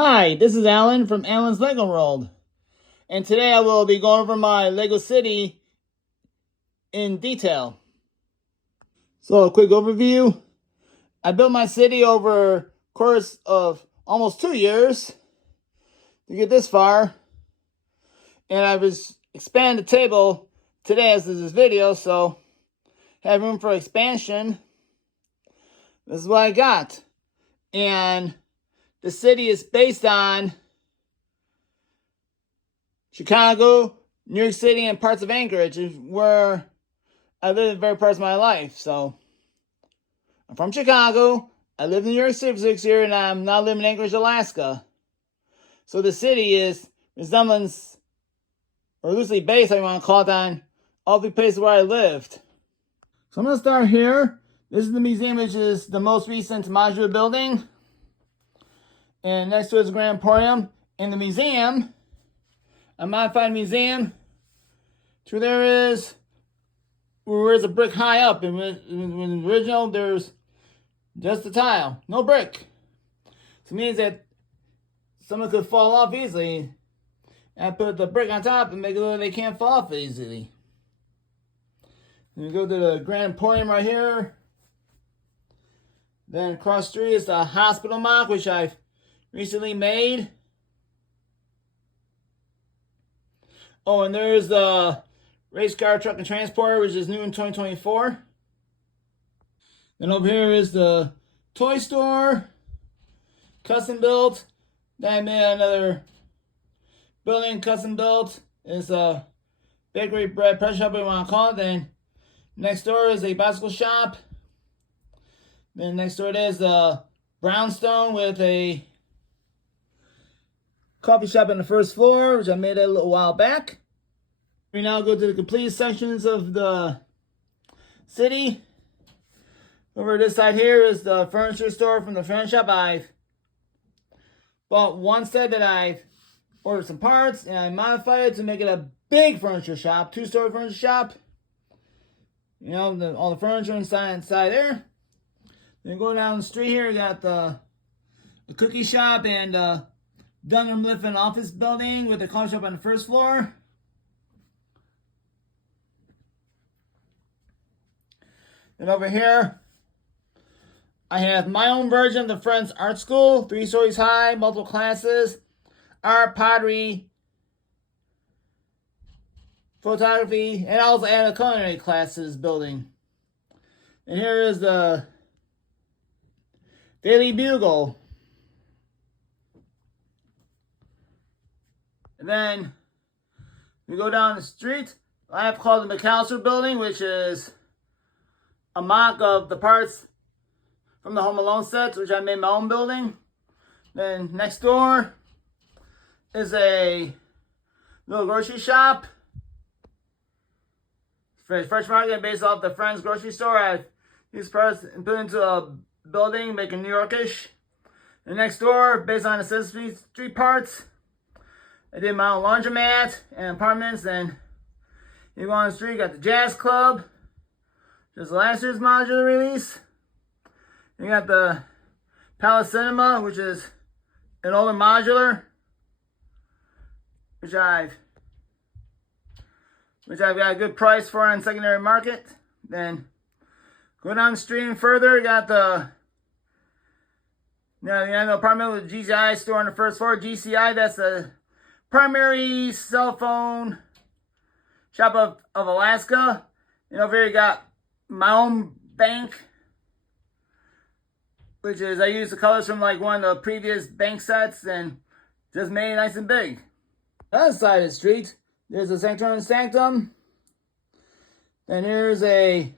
Hi, this is Alan from Alan's Lego World, and today I will be going over my Lego City in detail. So, a quick overview. I built my city over a course of almost 2 years to get this far, and I was expanding the table today as this video, so have room for expansion. This is what I got, and the city is based on Chicago, New York City, and parts of Anchorage, where I lived in various parts of my life. So, I'm from Chicago. I lived in New York City for 6 years, and I'm now living in Anchorage, Alaska. So the city is resemblance, or loosely based, I want to call it, on all the places where I lived. So I'm going to start here. This is the museum, which is the most recent modular building. And next to it is the Grand Emporium. In the museum, a modified museum, to there is a brick high up. And when the original, there's just a tile, no brick. So it means that someone could fall off easily. And I put the brick on top and make it so they can't fall off easily. And we go to the Grand Emporium right here. Then across the street is the hospital mock, which I've recently made. Oh, and there's the race car, truck, and transporter, which is new in 2024. Then over here is the toy store, custom built. Then I made another building custom built. It's a bakery, bread, press shop, whatever you want to call it. Then next door is a bicycle shop. Then next door there's the brownstone with a coffee shop on the first floor, which I made a little while back. We now go to the complete sections of the city. Over this side here is the furniture store from the furniture shop. I've bought one set that I've ordered some parts, and I modified it to make it a big furniture shop, two-story furniture shop. You know, all the furniture inside there. Then go down the street here, you got the cookie shop and Dunder Mifflin office building with the coffee shop on the first floor. Then over here, I have my own version of the Friends Art School, 3 stories high, multiple classes, art, pottery, photography, and also add a culinary classes building. And here is the Daily Bugle. And then we go down the street. I have called the McAllister building, which is a mock of the parts from the Home Alone sets, which I made my own building. Then next door is a little grocery shop. Fresh market based off the Friends grocery store. I've used parts and put into a building, making New Yorkish. And next door, based on the Sesame Street parts, I did my own laundromat and apartments. And you go on the street, you got the Jazz Club, which is last year's modular release. You got the Palace Cinema, which is an older modular, which I've got a good price for on secondary market. Then go down the street and further, you got the apartment with GCI store on the first floor. GCI, that's the primary cell phone shop of Alaska. And over here you got my own bank, which is I used the colors from like one of the previous bank sets and just made it nice and big. The other side of the street, there's a Sanctum and Sanctum. Then here's the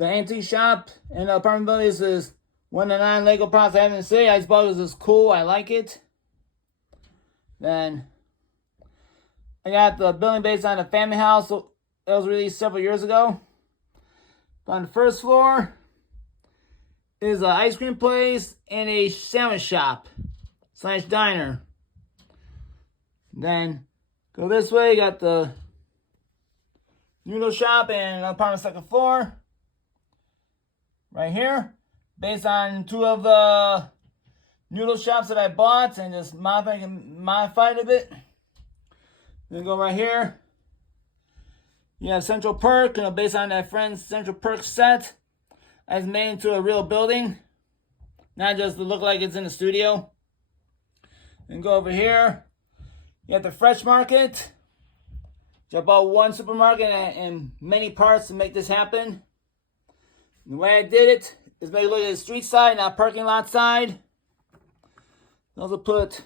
antique shop and the apartment building. This is one of the 9 Lego products I haven't seen. I just thought it was cool. I like it. Then I got the building based on a family house that was released several years ago. On the first floor is an ice cream place and a sandwich shop / diner. Then go this way, you got the noodle shop and an apartment second floor. Right here, based on 2 of the noodle shops that I bought and just modified a bit. Then go right here. You have Central Perk, based on that friend's Central Perk set. It's made into a real building, not just to look like it's in the studio. And go over here. You have the Fresh Market. I bought one supermarket and many parts to make this happen. And the way I did it is make it look at the street side, not parking lot side. Also put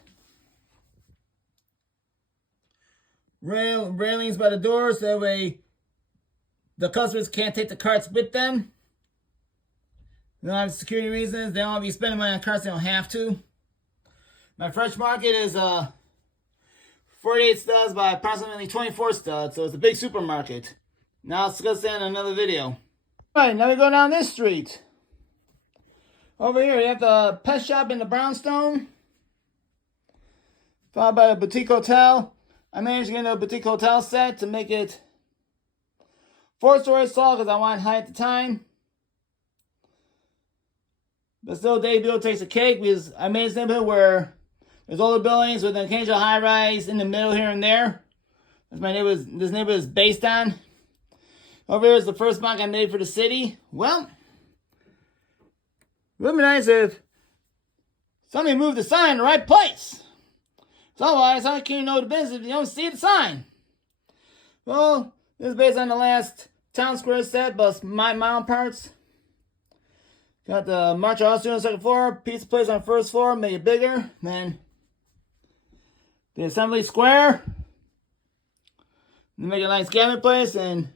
railings by the doors, so that way the customers can't take the carts with them. They don't have security reasons. They don't want to be spending money on carts they don't have to. My Fresh Market is 48 studs by approximately 24 studs, so it's a big supermarket. Now I'll discuss that in another video. Alright, now we go down this street. Over here, you have the pet shop in the brownstone, followed by a boutique hotel. I managed to get into a boutique hotel set to make it 4 stories tall because I wanted high at the time. But still, debut takes a cake because I made this neighborhood where there's older buildings with an occasional high rise in the middle here and there. That's this neighborhood is based on. Over here is the first block I made for the city. Well, it would be nice if somebody moved the sign in the right place. So otherwise, how can you know the business if you don't see the sign? Well, this is based on the last town square set, but my own parts. Got the martial arts studio on the second floor, pizza place on the first floor, make it bigger. Then the assembly square. Then make a nice cabinet place, and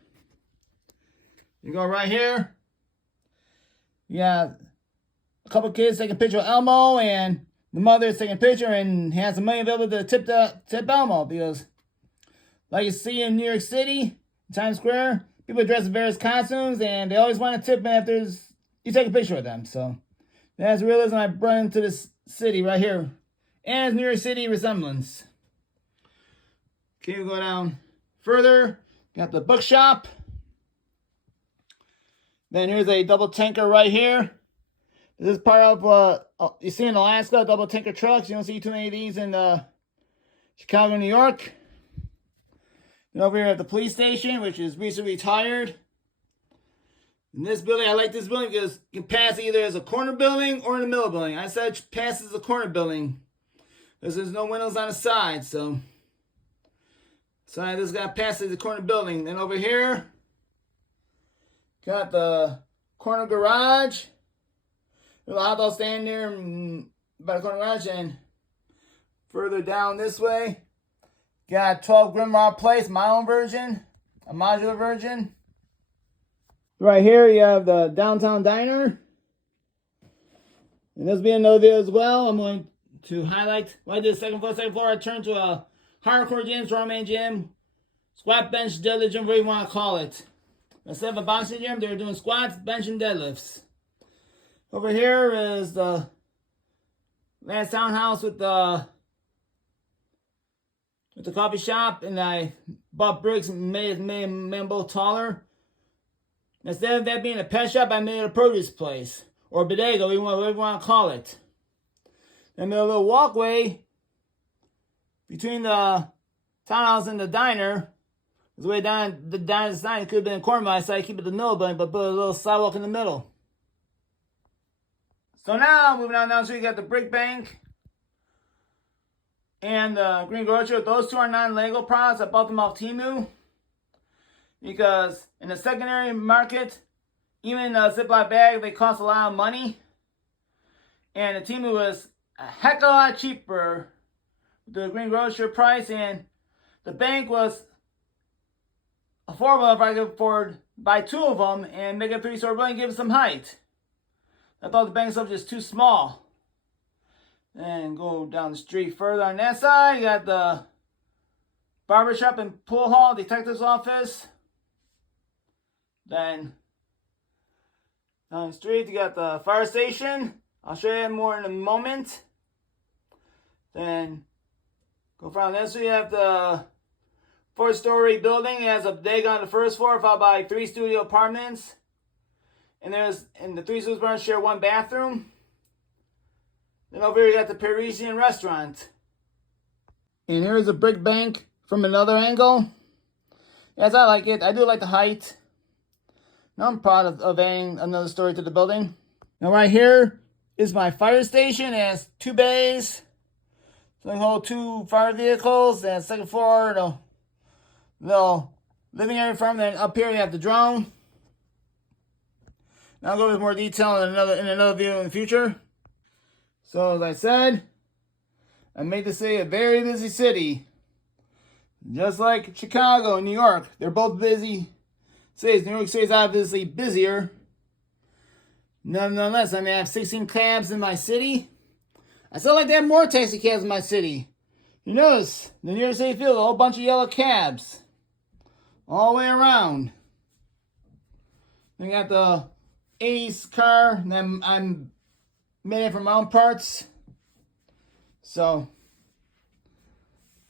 you go right here. You got a couple kids taking a picture of Elmo, and the mother is taking a picture and has the money available to tip Elmo, because like you see in New York City, Times Square, people dress in various costumes and they always want to tip after you take a picture with them. So that's realism I brought into this city right here, and New York City resemblance. Okay, we go down further. Got the bookshop. Then here's a double tanker right here. This is part of you see in Alaska, double tanker trucks. You don't see too many of these in Chicago, New York. And over here at the police station, which is recently retired. In this building, I like this building because you can pass either as a corner building or in the middle building. I said it passes as a corner building because there's no windows on the side. So I just got past as a corner building. Then over here, got the corner garage. There's a hot dog stand there by the corner garage. And further down this way, got 12 Grimrock Place, my own version, a modular version. Right here, you have the downtown diner. And this will be another video as well. I'm going to highlight when I did the second floor. I turned to a hardcore gym, strongman gym, squat, bench, deadlift gym, whatever you want to call it. Instead of a boxing gym, they were doing squats, bench, and deadlifts. Over here is the last townhouse with the coffee shop, and I bought bricks and made them both taller. Instead of that being a pet shop, I made it a produce place, or Brickago, whatever you want to call it. Then made a little walkway between the townhouse and the diner. The way down the diner's sign, it could have been a corner, but I decided to keep it the middle building, but put a little sidewalk in the middle. So now, moving on down the street, you got the Brick Bank and the Green Grocery. Those two are non-Lego products. I bought them off Temu because in the secondary market, even a Ziploc bag, they cost a lot of money. And the Temu was a heck of a lot cheaper with the Green Grocery price, and the bank was affordable if I could afford buy 2 of them and make a 3-story building, give it some height. I thought the bank stuff was just too small. And go down the street further on that side, you got the barbershop and pool hall, detective's office. Then down the street, you got the fire station. I'll show you more in a moment. Then go from this, you have the 4-story building. It has a bodega on the first floor, followed by 3 studio apartments. And the 3 studio apartments share 1 bathroom. Then over here you got the Parisian restaurant. And here's a brick bank from another angle. Yes, I like it. I do like the height. Now I'm proud of adding another story to the building. Now right here is my fire station. It has 2 bays. So I can hold 2 fire vehicles. And second floor, the living area from. Then up here you have the drone. Now I'll go into more detail in another video in the future. So as I said, I made this city a very busy city. Just like Chicago and New York. They're both busy cities. New York City is obviously busier. Nonetheless, I have 16 cabs in my city. I still like to have more taxi cabs in my city. You notice, the New York City field, a whole bunch of yellow cabs. All the way around. I got the 80s car, and then I'm made it from my own parts. So,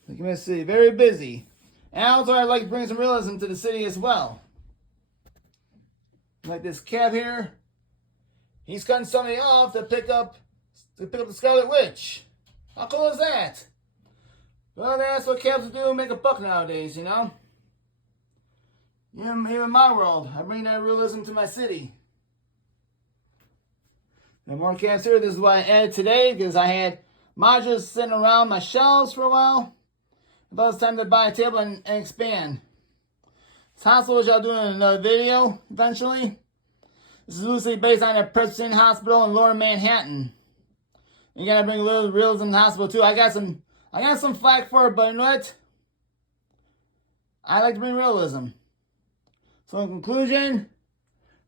look at my city, very busy. And also I'd like to bring some realism to the city as well. Like this cab here. He's cutting somebody off to pick up the Scarlet Witch. How cool is that? Well, that's what cabs do, make a buck nowadays, you know? Even in my world, I bring that realism to my city. And more cabs here. This is what I added today because I had modules sitting around my shelves for a while. I thought it was time to buy a table and expand. This hospital, which I'll do in another video eventually. This is loosely based on a Presbyterian hospital in Lower Manhattan. You gotta bring a little realism in the hospital too. I got some flack for it, but you know what? I like to bring realism. So in conclusion,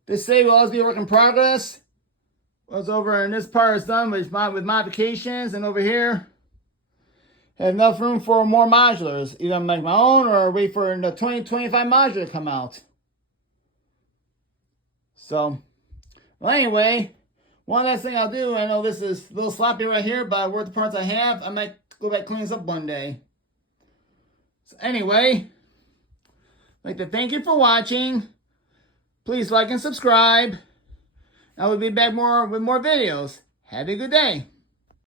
this city will always be a work in progress. What's over in this part is done with modifications, and over here have enough room for more modulars. Either make my own or wait for the 2025 modular to come out. So, well, anyway, one last thing I'll do. I know this is a little sloppy right here, but worth the parts I have. I might go back and clean this up one day. So anyway, I'd like to thank you for watching. Please like and subscribe. I will be back with more videos. Have a good day.